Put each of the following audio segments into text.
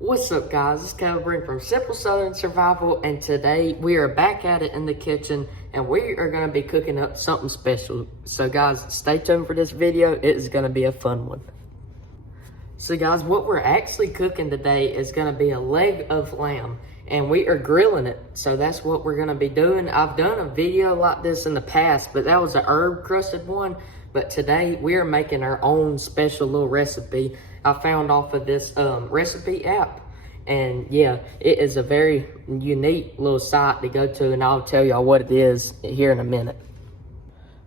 What's up, guys? It's Caleb Brink from Simple Southern Survival, and today we are back at it in the kitchen, and we are going to be cooking up something special. So guys, stay tuned for this video. It is going to be a fun one. So guys, what we're actually cooking today is going to be a leg of lamb, and we are grilling it. So that's what we're going to be doing. I've done a video like this in the past, but that was a herb crusted one. But today we are making our own special little recipe I found off of this recipe app. And yeah, it is a very unique little site to go to, and I'll tell y'all what it is here in a minute.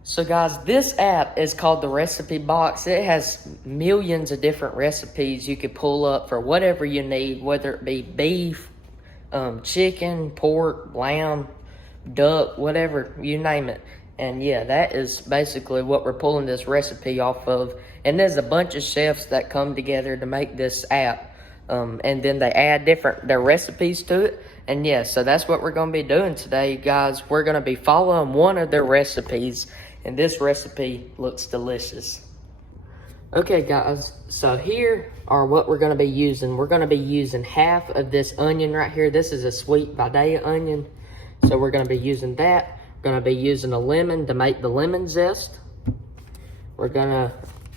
So guys, this app is called the Recipe Box. It has millions of different recipes you could pull up for whatever you need, whether it be beef, chicken, pork, lamb, duck, whatever, you name it. And yeah, that is basically what we're pulling this recipe off of. And there's a bunch of chefs that come together to make this app. And then they add their recipes to it. And yeah, so that's what we're going to be doing today, guys. We're going to be following one of their recipes. And this recipe looks delicious. Okay, guys. So here are what we're going to be using. We're going to be using half of this onion right here. This is a sweet Vidalia onion. So we're going to be using that. Going to be using a lemon to make the lemon zest. We're gonna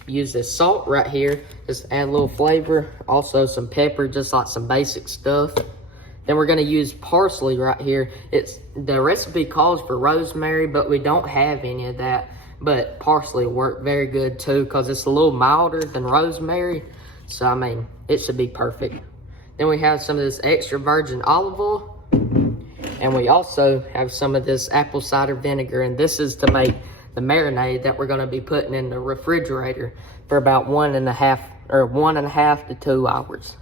use this salt right here, just add a little flavor. Also some pepper, just like some basic stuff. Then we're gonna use parsley right here. The recipe calls for rosemary, but we don't have any of that. But parsley will work very good too, because it's a little milder than rosemary. So I mean, it should be perfect. Then we have some of this extra virgin olive oil. And we also have some of this apple cider vinegar, and this is to make the marinade that we're going to be putting in the refrigerator for about 1.5 to 2 hours.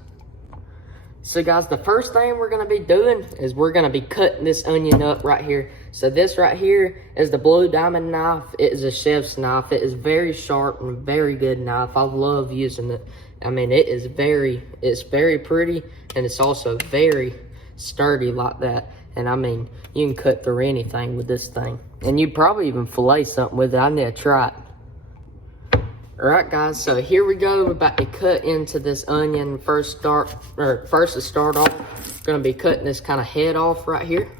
So guys, the first thing we're going to be doing is we're going to be cutting this onion up right here. So this right here is the Blue Diamond knife. It is a chef's knife. It is very sharp and very good knife. I love using it. I mean, it's very pretty, and it's also very sturdy like that. And I mean, you can cut through anything with this thing. And you probably even fillet something with it. I need to try it. Alright guys, so here we go. We're about to cut into this onion. First to start off, we're going to be cutting this kind of head off right here.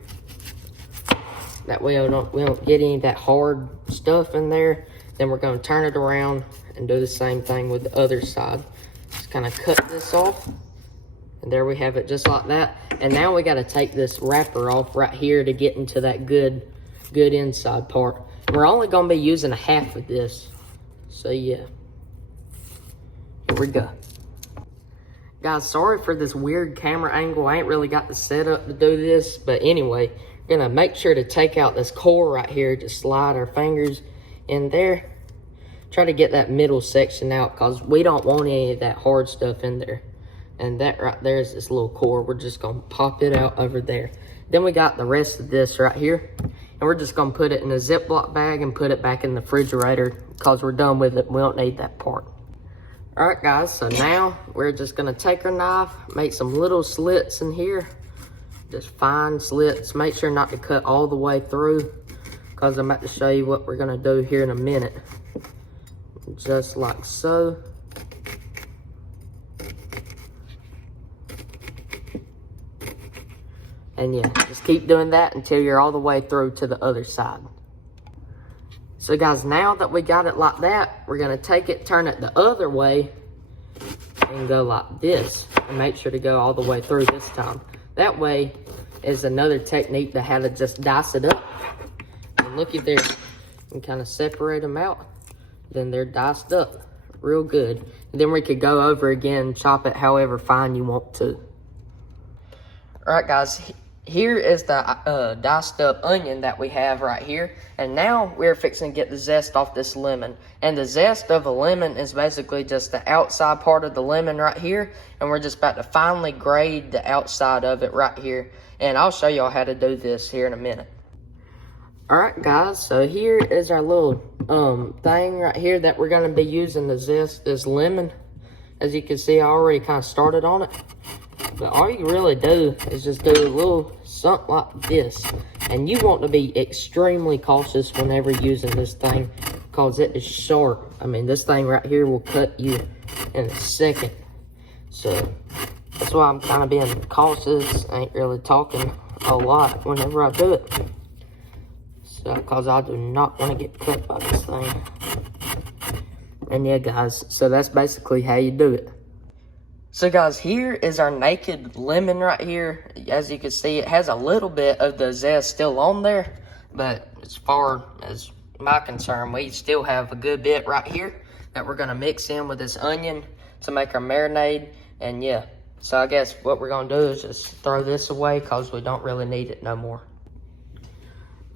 That way we don't get any of that hard stuff in there. Then we're going to turn it around and do the same thing with the other side. Just kind of cut this off. And there we have it, just like that. And now we got to take this wrapper off right here to get into that good inside part. We're only going to be using a half of this. So yeah, here we go. Guys, sorry for this weird camera angle. I ain't really got the setup to do this. But anyway, we're going to make sure to take out this core right here. Just slide our fingers in there. Try to get that middle section out, because we don't want any of that hard stuff in there. And that right there is this little core. We're just going to pop it out over there. Then we got the rest of this right here. And we're just going to put it in a Ziploc bag and put it back in the refrigerator, because we're done with it. We don't need that part. Alright guys, so now we're just going to take our knife, make some little slits in here. Just fine slits. Make sure not to cut all the way through, because I'm about to show you what we're going to do here in a minute. Just like so. And yeah, just keep doing that until you're all the way through to the other side. So guys, now that we got it like that, we're going to take it, turn it the other way, and go like this. And make sure to go all the way through this time. That way is another technique to how to just dice it up. And looky there, and kind of separate them out. Then they're diced up real good. And then we could go over again, chop it however fine you want to. Alright guys, here is the diced up onion that we have right here. And now we're fixing to get the zest off this lemon. And the zest of a lemon is basically just the outside part of the lemon right here. And we're just about to finely grade the outside of it right here. And I'll show y'all how to do this here in a minute. Alright guys, so here is our little thing right here that we're going to be using to zest this lemon. As you can see, I already kind of started on it. But all you really do is just do a little something like this. And you want to be extremely cautious whenever using this thing, because it is sharp. I mean, this thing right here will cut you in a second. So That's why I'm kind of being cautious. I ain't really talking a lot whenever I do it. So, because I do not want to get cut by this thing. And yeah, guys, so that's basically how you do it. So guys, here is our naked lemon right here. As you can see, it has a little bit of the zest still on there, but as far as my concern, we still have a good bit right here that we're gonna mix in with this onion to make our marinade. And yeah, so I guess what we're gonna do is just throw this away because we don't really need it no more.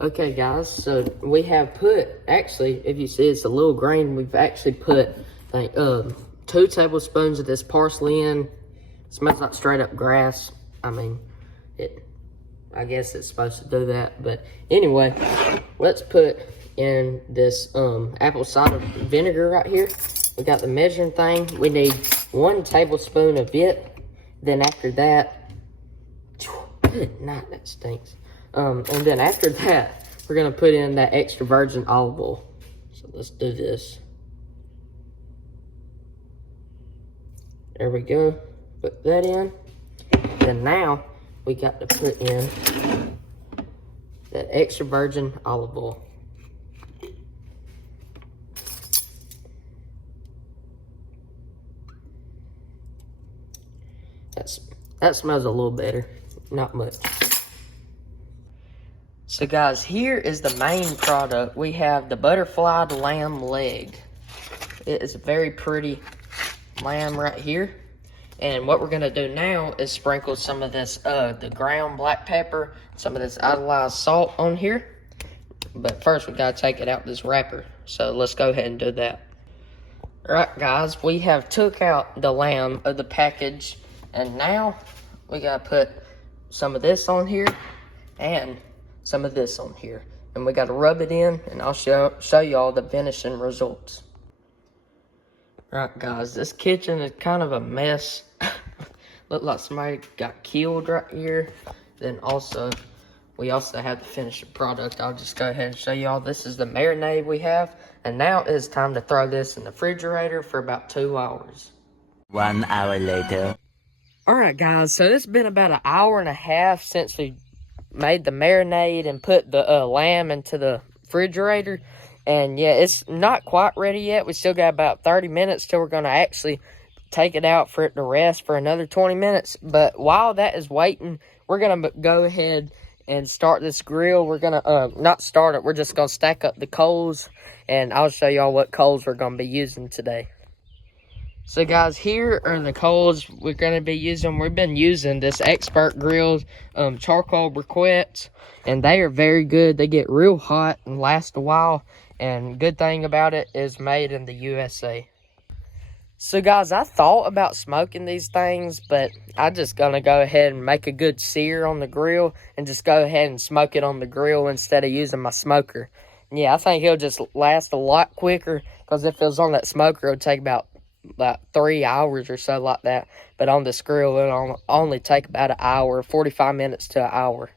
Okay guys, so we have put, actually, if you see it's a little green, we've actually put, I think, 2 tablespoons of this parsley in. It smells like straight up grass. I mean, I guess it's supposed to do that. But anyway, let's put in this apple cider vinegar right here. We got the measuring thing. We need 1 tablespoon of it. Then after that, good night, that stinks. And then after that, we're gonna put in that extra virgin olive oil. So let's do this. There we go, put that in. Then now, we got to put in that extra virgin olive oil. That smells a little better, not much. So guys, here is the main product. We have the butterflied lamb leg. It is a very pretty lamb right here. And what we're gonna do now is sprinkle some of this, the ground black pepper, some of this iodized salt on here. But first we gotta take it out this wrapper. So let's go ahead and do that. Alright guys, we have took out the lamb of the package. And now we gotta put some of this on here and some of this on here. And we gotta rub it in, and I'll show you all the finishing results. Right guys, this kitchen is kind of a mess. Look like somebody got killed right here. Then also, we also have the finished product. I'll just go ahead and show you all. This is the marinade we have. And now it's time to throw this in the refrigerator for about 2 hours. 1 hour later. Alright guys, so it's been about an hour and a half since we made the marinade and put the lamb into the refrigerator. And yeah, it's not quite ready yet. We still got about 30 minutes till we're going to actually take it out for it to rest for another 20 minutes. But while that is waiting, we're going to go ahead and start this grill. We're going to, not start it, we're just going to stack up the coals. And I'll show y'all what coals we're going to be using today. So guys, here are the coals we're going to be using. We've been using this Expert Grills charcoal briquettes. And they are very good. They get real hot and last a while. And good thing about it is made in the USA. So guys, I thought about smoking these things, but I'm just gonna go ahead and make a good sear on the grill and just go ahead and smoke it on the grill instead of using my smoker. And yeah, I think it'll just last a lot quicker, because if it was on that smoker, it would take about 3 hours or so like that. But on this grill, it'll only take about an hour, 45 minutes to an hour.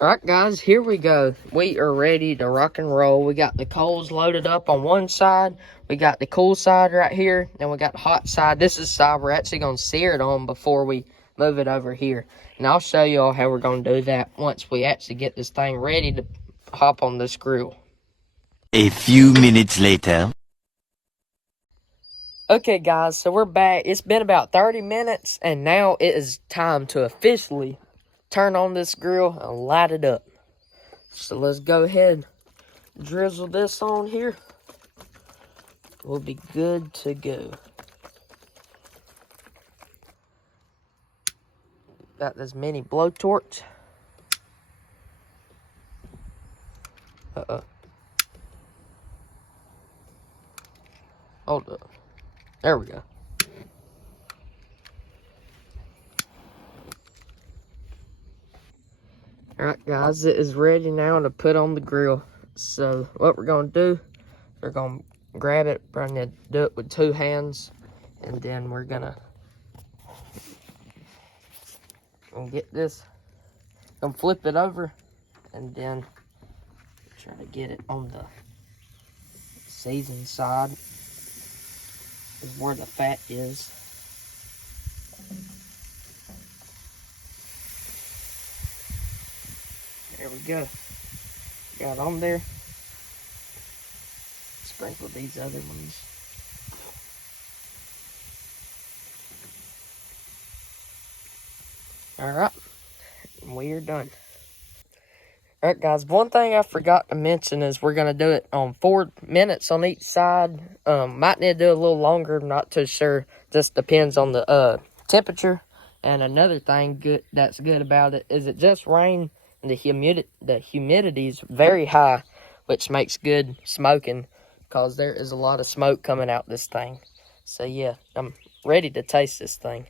Alright guys, here we go. We are ready to rock and roll. We got the coals loaded up on one side. We got the cool side right here. Then we got the hot side. This is the side we're actually going to sear it on before we move it over here. And I'll show you all how we're going to do that once we actually get this thing ready to hop on this grill. A few minutes later. Okay guys, so we're back. It's been about 30 minutes and now it is time to officially turn on this grill and light it up. So let's go ahead and drizzle this on here. We'll be good to go. Got this mini blowtorch. Hold up. There we go. Alright guys, it is ready now to put on the grill. So what we're going to do, we're going to grab it, we're going to do it with 2 hands, and then we're going to get this, going to flip it over, and then try to get it on the seasoned side, is where the fat is. There we go. Got on there. Sprinkle these other ones. Alright, we are done. Alright guys, one thing I forgot to mention is we're going to do it on 4 minutes on each side. Might need to do a little longer, I'm not too sure. Just depends on the temperature. And another thing that's good about it is it just rained and the humidity is very high, which makes good smoking because there is a lot of smoke coming out this thing. So yeah, I'm ready to taste this thing.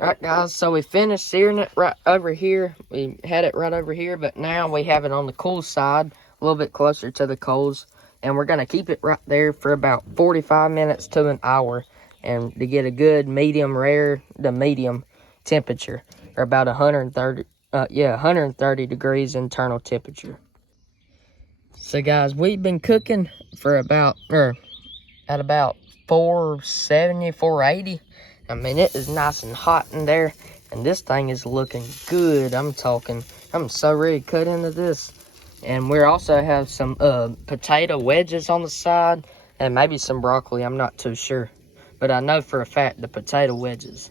Alright guys, so we finished searing it right over here. We had it right over here, but now we have it on the cool side, a little bit closer to the coals. And we're going to keep it right there for about 45 minutes to an hour. And to get a good medium rare to medium temperature, or about 130 degrees internal temperature. So guys, we've been cooking for at about 470, 480. I mean, it is nice and hot in there, and this thing is looking good. I'm so ready to cut into this. And we also have some potato wedges on the side, and maybe some broccoli, I'm not too sure. But I know for a fact the potato wedges.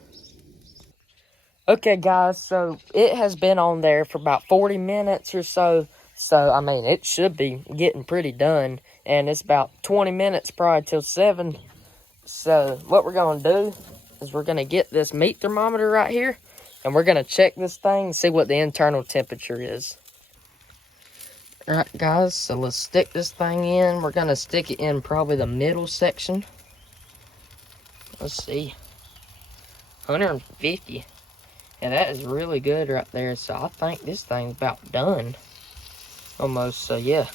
Okay guys, so it has been on there for about 40 minutes or so. So, I mean, it should be getting pretty done. And it's about 20 minutes probably till 7. So, what we're going to do is we're going to get this meat thermometer right here. And we're going to check this thing and see what the internal temperature is. Alright guys, so let's stick this thing in. We're going to stick it in probably the middle section. Let's see. 150. Yeah, that is really good right there. So I think this thing's about done. Almost, so yeah.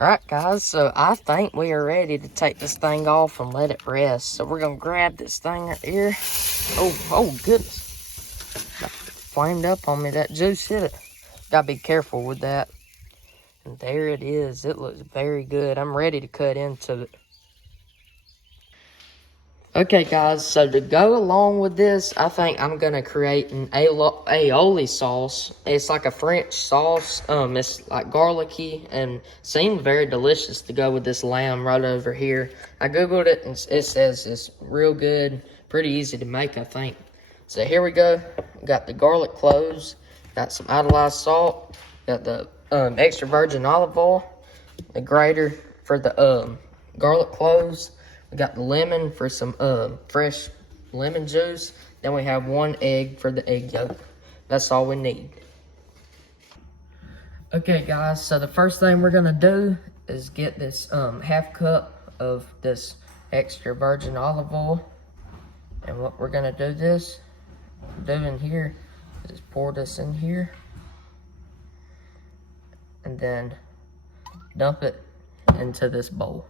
Alright guys, so I think we are ready to take this thing off and let it rest. So we're going to grab this thing right here. Oh goodness. That flamed up on me, that juice hit it. Gotta be careful with that. And there it is. It looks very good. I'm ready to cut into it. Okay guys, so to go along with this, I think I'm going to create an aioli sauce. It's like a French sauce. It's like garlicky and seems very delicious to go with this lamb right over here. I googled it and it says it's real good, pretty easy to make, I think. So here we go. Got the garlic cloves, got some idolized salt, got the extra virgin olive oil, the grater for the garlic cloves. We got the lemon for some fresh lemon juice. Then we have 1 egg for the egg yolk. That's all we need. Okay guys, so the first thing we're gonna do is get this half cup of this extra virgin olive oil. And what we're gonna do in here is pour this in here. And then dump it into this bowl.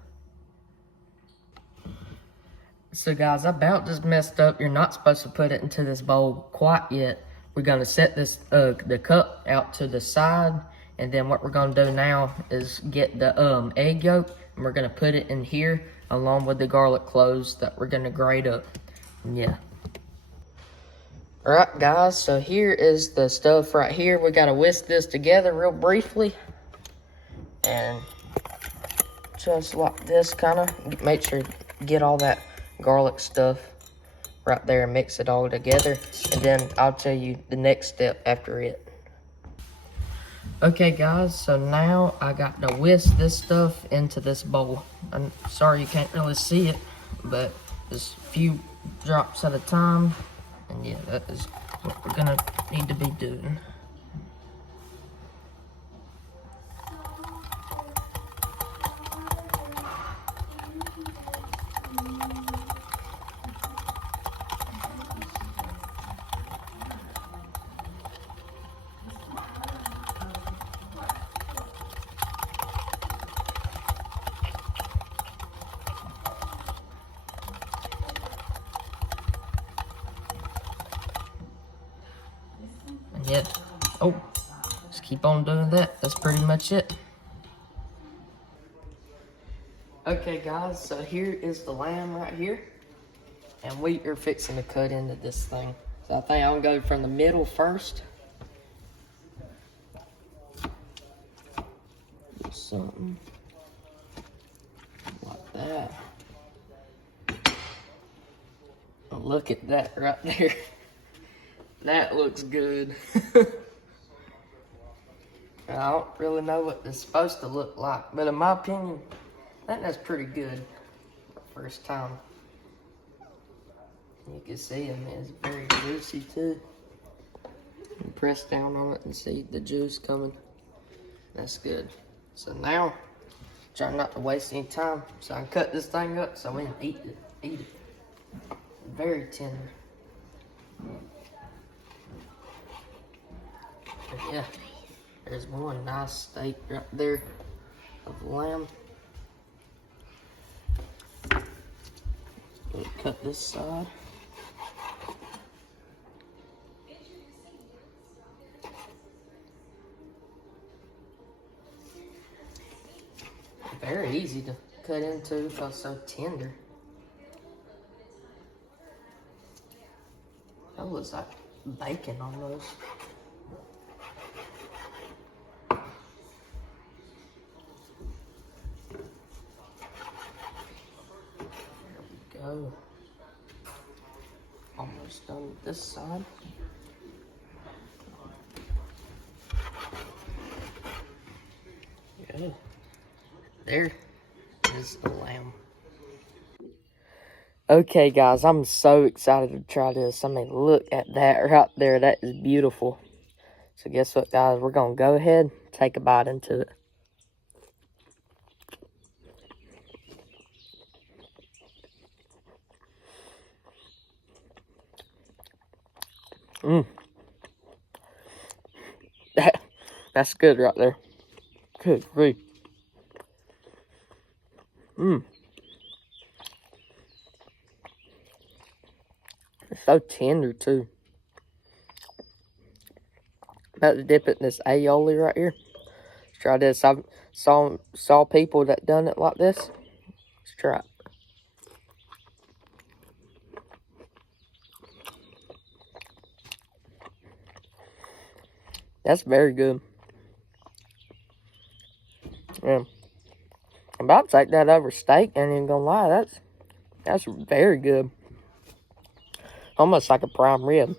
So guys, I about just messed up. You're not supposed to put it into this bowl quite yet. We're gonna set this the cup out to the side, and then what we're gonna do now is get the egg yolk, and we're gonna put it in here along with the garlic cloves that we're gonna grate up. Yeah. Alright guys, so here is the stuff right here. We gotta whisk this together real briefly. And just like this, kinda make sure to get all that garlic stuff right there and mix it all together, and then I'll tell you the next step after it. Okay guys, so now I got to whisk this stuff into this bowl. I'm sorry you can't really see it, but just a few drops at a time, and yeah, that is what we're gonna need to be doing. Yeah. Oh, just keep on doing that. That's pretty much it. Okay, guys, so here is the lamb right here. And we are fixing to cut into this thing. So I think I'll go from the middle first. something like that. Oh, look at that right there. That looks good. I don't really know what it's supposed to look like, but in my opinion, I think that's pretty good. First time. You can see, I mean, it's very juicy too. You press down on it and see the juice coming. That's good. So now, try not to waste any time, so I can cut this thing up so we can eat it. Eat it. Very tender. But yeah, there's one nice steak right there of lamb. We'll cut this side. Very easy to cut into because it's so tender. That looks like bacon almost. There we go. Almost done with this side. Yeah. There is the lamb. Okay, guys, I'm so excited to try this. I mean, look at that right there. That is beautiful. So guess what, guys? We're going to go ahead and take a bite into it. That's good right there. Good grief. It's so tender too. About to dip it in this aioli right here. Let's try this. I saw people that done it like this. Let's try it. That's very good. Yeah. I'm about to take that over steak, ain't even gonna lie. That's very good. Almost like a prime rib.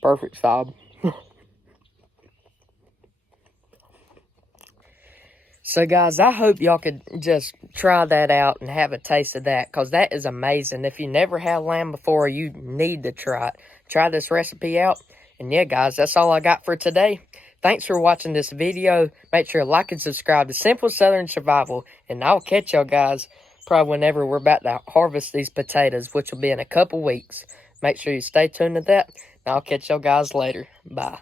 Perfect side. So guys, I hope y'all could just try that out and have a taste of that, because that is amazing. If you never had lamb before, you need to try it. Try this recipe out. And yeah, guys, that's all I got for today. Thanks for watching this video. Make sure to like and subscribe to Simple Southern Survival. And I'll catch y'all guys probably whenever we're about to harvest these potatoes, which will be in a couple weeks. Make sure you stay tuned to that. And I'll catch y'all guys later. Bye.